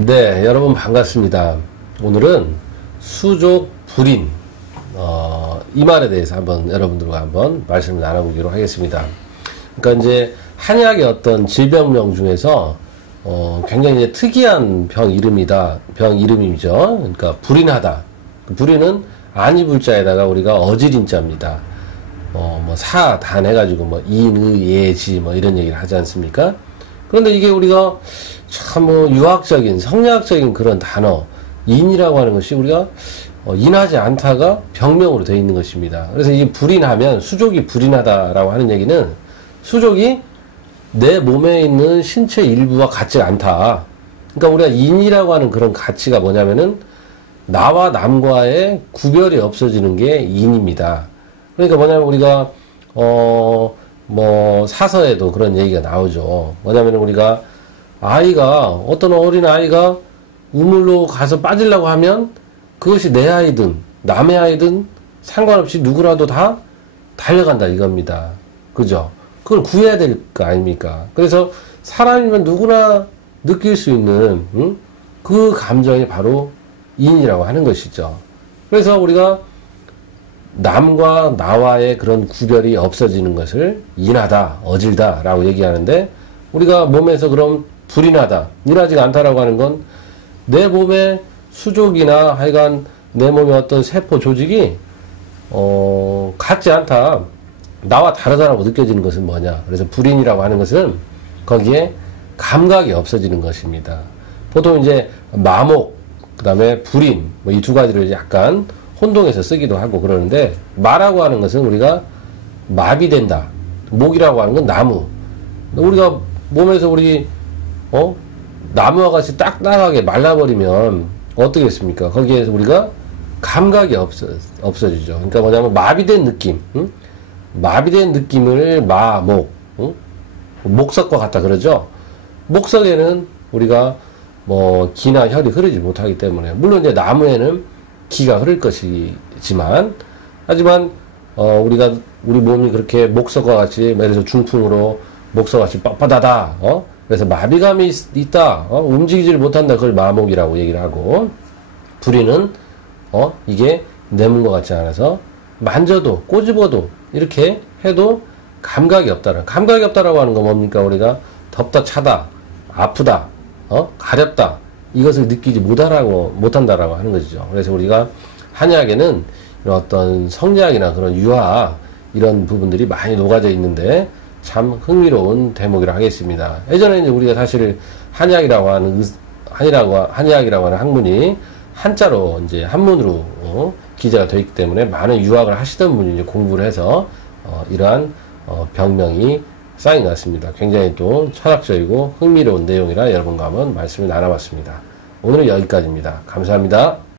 네, 여러분 반갑습니다. 오늘은 수족 불인 어, 이 말에 대해서 한번 여러분들과 한번 말씀을 나눠보기로 하겠습니다. 그러니까 이제 한약의 어떤 질병명 중에서 어, 굉장히 이제 특이한 병 이름이다. 병 이름이죠. 그러니까 불인하다. 그 불인은 아니불자에다가 우리가 어지린자입니다. 어, 뭐, 사, 단 해가지고, 뭐, 인, 의, 예, 지, 뭐, 이런 얘기를 하지 않습니까? 그런데 이게 우리가 참 뭐, 유학적인, 성리학적인 그런 단어, 인이라고 하는 것이 우리가 어, 인하지 않다가 병명으로 되어 있는 것입니다. 그래서 이 불인하면, 수족이 불인하다라고 하는 얘기는 수족이 내 몸에 있는 신체 일부와 같지 않다. 그러니까 우리가 인이라고 하는 그런 가치가 뭐냐면은 나와 남과의 구별이 없어지는 게 인입니다. 그러니까 뭐냐면 우리가 어 뭐 사서에도 그런 얘기가 나오죠. 뭐냐면 우리가 아이가 어떤 어린 아이가 우물로 가서 빠지려고 하면 그것이 내 아이든 남의 아이든 상관없이 누구라도 다 달려간다 이겁니다. 그죠? 그걸 구해야 될 거 아닙니까? 그래서 사람이면 누구나 느낄 수 있는 응? 그 감정이 바로 인이라고 하는 것이죠. 그래서 우리가 남과 나와의 그런 구별이 없어지는 것을 인하다, 어질다 라고 얘기하는데 우리가 몸에서 그럼 불인하다, 인하지가 않다라고 하는 건 내 몸의 수족이나 하여간 내 몸의 어떤 세포 조직이 어, 같지 않다. 나와 다르다라고 느껴지는 것은 뭐냐? 그래서 불인이라고 하는 것은 거기에 감각이 없어지는 것입니다. 보통 이제 마목, 그 다음에 불인, 뭐 이 두 가지를 약간 혼동해서 쓰기도 하고 그러는데, 마라고 하는 것은 우리가 마비된다. 목이라고 하는 건 나무. 우리가 몸에서 우리, 어? 나무와 같이 딱딱하게 말라버리면 어떻겠습니까? 거기에서 우리가 감각이 없어, 없어지죠. 그러니까 뭐냐면 마비된 느낌, 응? 마비된 느낌을 마, 목, 응? 목석과 같다 그러죠? 목석에는 우리가 뭐 기나 혈이 흐르지 못하기 때문에 물론 이제 나무에는 기가 흐를 것이지만 하지만 어 우리가 우리 몸이 그렇게 목석과 같이 예를 들어서 중풍으로 목석 같이 빳빳하다 어? 그래서 마비감이 있, 다 어? 움직이질 못한다 그걸 마목이라고 얘기를 하고 불이는 어? 이게 내 몸과 같지 않아서 만져도 꼬집어도 이렇게 해도 감각이 없다는 감각이 없다라고 하는 건 뭡니까? 우리가 덥다 차다 아프다 어? 가렵다 이것을 느끼지 못하라고 못한다라고 하는 것이죠. 그래서 우리가 한약에는 이런 어떤 성리학이나 그런 유화 이런 부분들이 많이 녹아져 있는데 참 흥미로운 대목이라 하겠습니다. 예전에 이제 우리가 사실 한약이라고 하는 한이라고 한의학이라고 하는 학문이 한자로 이제 한문으로 어, 기재가 되어 있기 때문에 많은 유학을 하시던 분이 이제 공부를 해서 어, 이러한 어, 병명이 것 같습니다. 굉장히 또 철학적이고 흥미로운 내용이라 여러분과 한번 말씀을 나눠봤습니다. 오늘은 여기까지입니다. 감사합니다.